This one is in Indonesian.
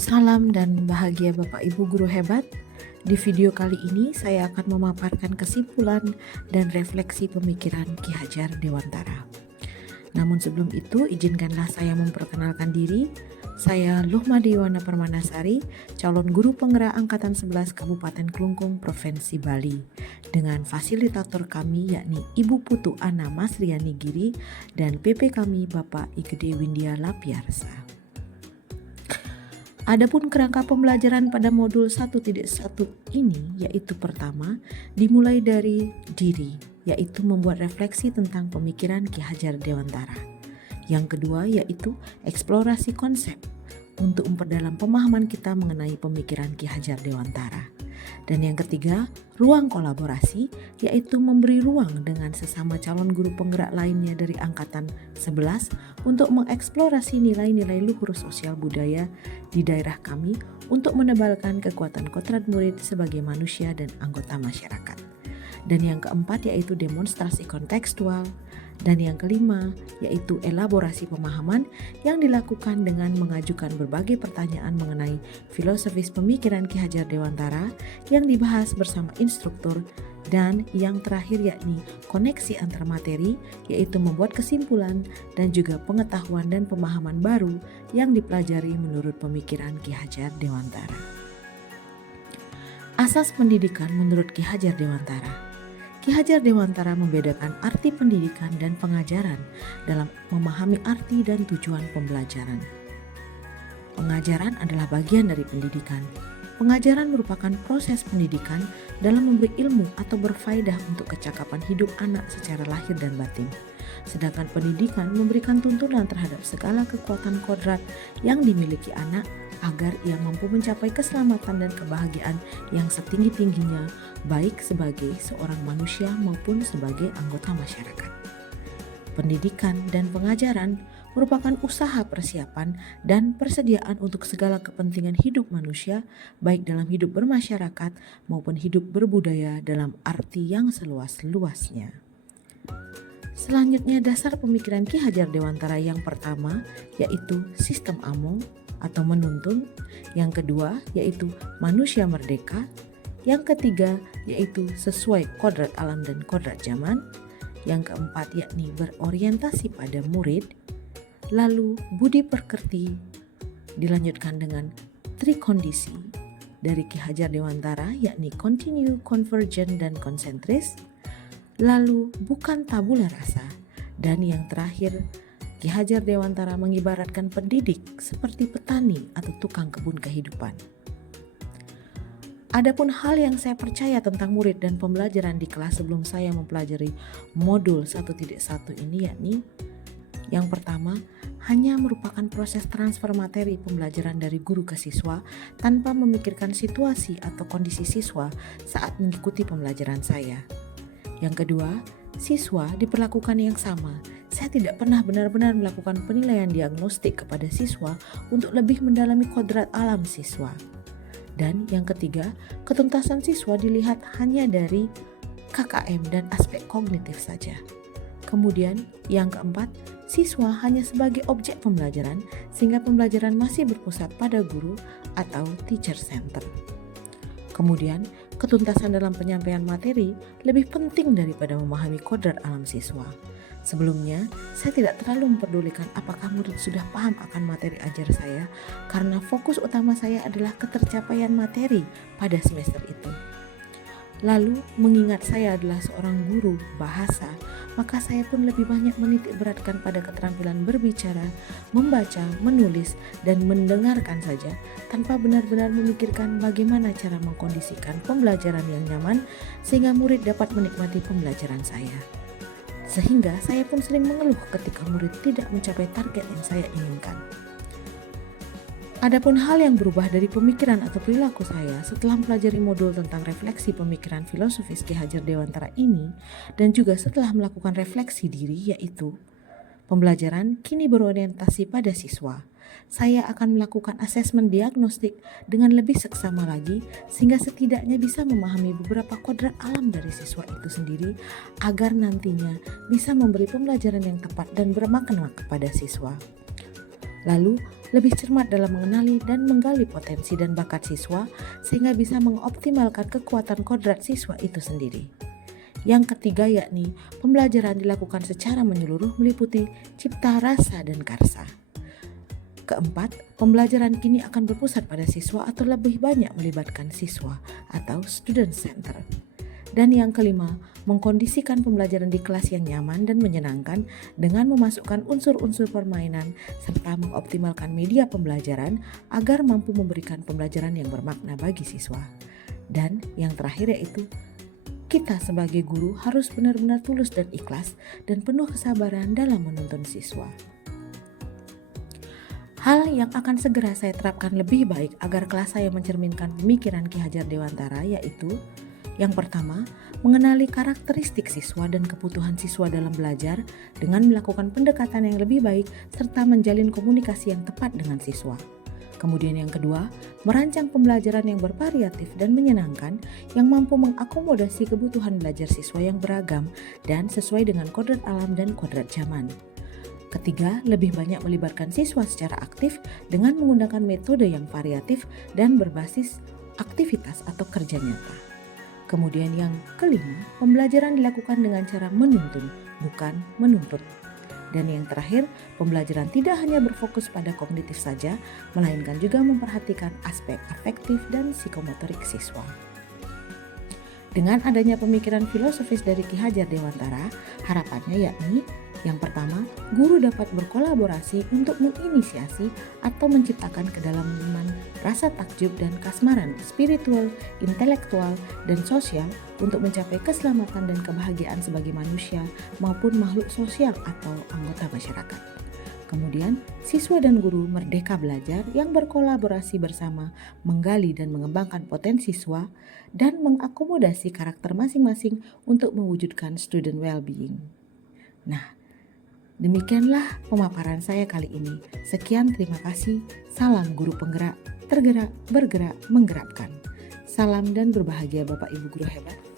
Salam dan bahagia Bapak Ibu guru hebat. Di video kali ini saya akan memaparkan kesimpulan dan refleksi pemikiran Ki Hajar Dewantara. Namun sebelum itu izinkanlah saya memperkenalkan diri. Saya Luhma Dewana Permanasari, calon guru penggerak Angkatan 11 Kabupaten Klungkung, Provinsi Bali. Dengan fasilitator kami yakni Ibu Putu Ana Masriani Giri dan PP kami Bapak Igede Windia Lapiarsa. Adapun kerangka pembelajaran pada modul 1.1 ini yaitu pertama dimulai dari diri, yaitu membuat refleksi tentang pemikiran Ki Hajar Dewantara. Yang kedua yaitu eksplorasi konsep untuk memperdalam pemahaman kita mengenai pemikiran Ki Hajar Dewantara. Dan yang ketiga, ruang kolaborasi, yaitu memberi ruang dengan sesama calon guru penggerak lainnya dari Angkatan 11 untuk mengeksplorasi nilai-nilai luhur sosial budaya di daerah kami untuk menebalkan kekuatan kodrat murid sebagai manusia dan anggota masyarakat. Dan yang keempat yaitu demonstrasi kontekstual. Dan yang kelima yaitu elaborasi pemahaman yang dilakukan dengan mengajukan berbagai pertanyaan mengenai filosofis pemikiran Ki Hajar Dewantara yang dibahas bersama instruktur. Dan yang terakhir yakni koneksi antar materi, yaitu membuat kesimpulan dan juga pengetahuan dan pemahaman baru yang dipelajari menurut pemikiran Ki Hajar Dewantara. Asas pendidikan menurut Ki Hajar Dewantara. Ki Hajar Dewantara membedakan arti pendidikan dan pengajaran dalam memahami arti dan tujuan pembelajaran. Pengajaran adalah bagian dari pendidikan. Pengajaran merupakan proses pendidikan dalam memberi ilmu atau berfaedah untuk kecakapan hidup anak secara lahir dan batin. Sedangkan pendidikan memberikan tuntunan terhadap segala kekuatan kodrat yang dimiliki anak agar ia mampu mencapai keselamatan dan kebahagiaan yang setinggi-tingginya, baik sebagai seorang manusia maupun sebagai anggota masyarakat. Pendidikan dan pengajaran merupakan usaha persiapan dan persediaan untuk segala kepentingan hidup manusia, baik dalam hidup bermasyarakat maupun hidup berbudaya dalam arti yang seluas-luasnya. Selanjutnya dasar pemikiran Ki Hajar Dewantara yang pertama yaitu sistem among atau menuntun, yang kedua yaitu manusia merdeka, yang ketiga yaitu sesuai kodrat alam dan kodrat zaman, yang keempat yakni berorientasi pada murid, lalu budi pekerti, dilanjutkan dengan trikondisi dari Ki Hajar Dewantara yakni continue, convergent, dan konsentris, lalu bukan tabula rasa, dan yang terakhir Ki Hajar Dewantara mengibaratkan pendidik seperti petani atau tukang kebun kehidupan. Adapun hal yang saya percaya tentang murid dan pembelajaran di kelas sebelum saya mempelajari modul 1.1 ini yakni yang pertama, hanya merupakan proses transfer materi pembelajaran dari guru ke siswa tanpa memikirkan situasi atau kondisi siswa saat mengikuti pembelajaran saya. Yang kedua, siswa diperlakukan yang sama. Saya tidak pernah benar-benar melakukan penilaian diagnostik kepada siswa untuk lebih mendalami kodrat alam siswa. Dan yang ketiga, ketuntasan siswa dilihat hanya dari KKM dan aspek kognitif saja. Kemudian yang keempat, siswa hanya sebagai objek pembelajaran sehingga pembelajaran masih berpusat pada guru atau teacher center. Kemudian, ketuntasan dalam penyampaian materi lebih penting daripada memahami kodrat alam siswa. Sebelumnya, saya tidak terlalu memperdulikan apakah murid sudah paham akan materi ajar saya karena fokus utama saya adalah ketercapaian materi pada semester itu. Lalu, mengingat saya adalah seorang guru bahasa, maka saya pun lebih banyak menitik beratkan pada keterampilan berbicara, membaca, menulis, dan mendengarkan saja tanpa benar-benar memikirkan bagaimana cara mengkondisikan pembelajaran yang nyaman sehingga murid dapat menikmati pembelajaran saya. Sehingga saya pun sering mengeluh ketika murid tidak mencapai target yang saya inginkan. Adapun hal yang berubah dari pemikiran atau perilaku saya setelah mempelajari modul tentang refleksi pemikiran filosofis Ki Hajar Dewantara ini dan juga setelah melakukan refleksi diri yaitu pembelajaran kini berorientasi pada siswa. Saya akan melakukan asesmen diagnostik dengan lebih seksama lagi sehingga setidaknya bisa memahami beberapa kodrat alam dari siswa itu sendiri agar nantinya bisa memberi pembelajaran yang tepat dan bermakna kepada siswa. Lalu, lebih cermat dalam mengenali dan menggali potensi dan bakat siswa sehingga bisa mengoptimalkan kekuatan kodrat siswa itu sendiri. Yang ketiga yakni pembelajaran dilakukan secara menyeluruh meliputi cipta rasa dan karsa. Keempat, pembelajaran kini akan berpusat pada siswa atau lebih banyak melibatkan siswa atau student center. Dan yang kelima, mengkondisikan pembelajaran di kelas yang nyaman dan menyenangkan dengan memasukkan unsur-unsur permainan serta mengoptimalkan media pembelajaran agar mampu memberikan pembelajaran yang bermakna bagi siswa. Dan yang terakhir yaitu, kita sebagai guru harus benar-benar tulus dan ikhlas dan penuh kesabaran dalam menuntun siswa. Hal yang akan segera saya terapkan lebih baik agar kelas saya mencerminkan pemikiran Ki Hajar Dewantara yaitu: yang pertama, mengenali karakteristik siswa dan kebutuhan siswa dalam belajar dengan melakukan pendekatan yang lebih baik serta menjalin komunikasi yang tepat dengan siswa. Kemudian yang kedua, merancang pembelajaran yang bervariatif dan menyenangkan yang mampu mengakomodasi kebutuhan belajar siswa yang beragam dan sesuai dengan kodrat alam dan kodrat zaman. Ketiga, lebih banyak melibatkan siswa secara aktif dengan menggunakan metode yang variatif dan berbasis aktivitas atau kerja nyata. Kemudian yang kelima, pembelajaran dilakukan dengan cara menuntun, bukan menuntut. Dan yang terakhir, pembelajaran tidak hanya berfokus pada kognitif saja, melainkan juga memperhatikan aspek afektif dan psikomotorik siswa. Dengan adanya pemikiran filosofis dari Ki Hajar Dewantara, harapannya yakni yang pertama, guru dapat berkolaborasi untuk menginisiasi atau menciptakan kedalaman rasa takjub dan kasmaran spiritual, intelektual, dan sosial untuk mencapai keselamatan dan kebahagiaan sebagai manusia maupun makhluk sosial atau anggota masyarakat. Kemudian, siswa dan guru merdeka belajar yang berkolaborasi bersama, menggali dan mengembangkan potensi siswa, dan mengakomodasi karakter masing-masing untuk mewujudkan student well-being. Nah, demikianlah pemaparan saya kali ini. Sekian, terima kasih. Salam guru penggerak, tergerak, bergerak, menggerakkan. Salam dan berbahagia Bapak Ibu guru hebat.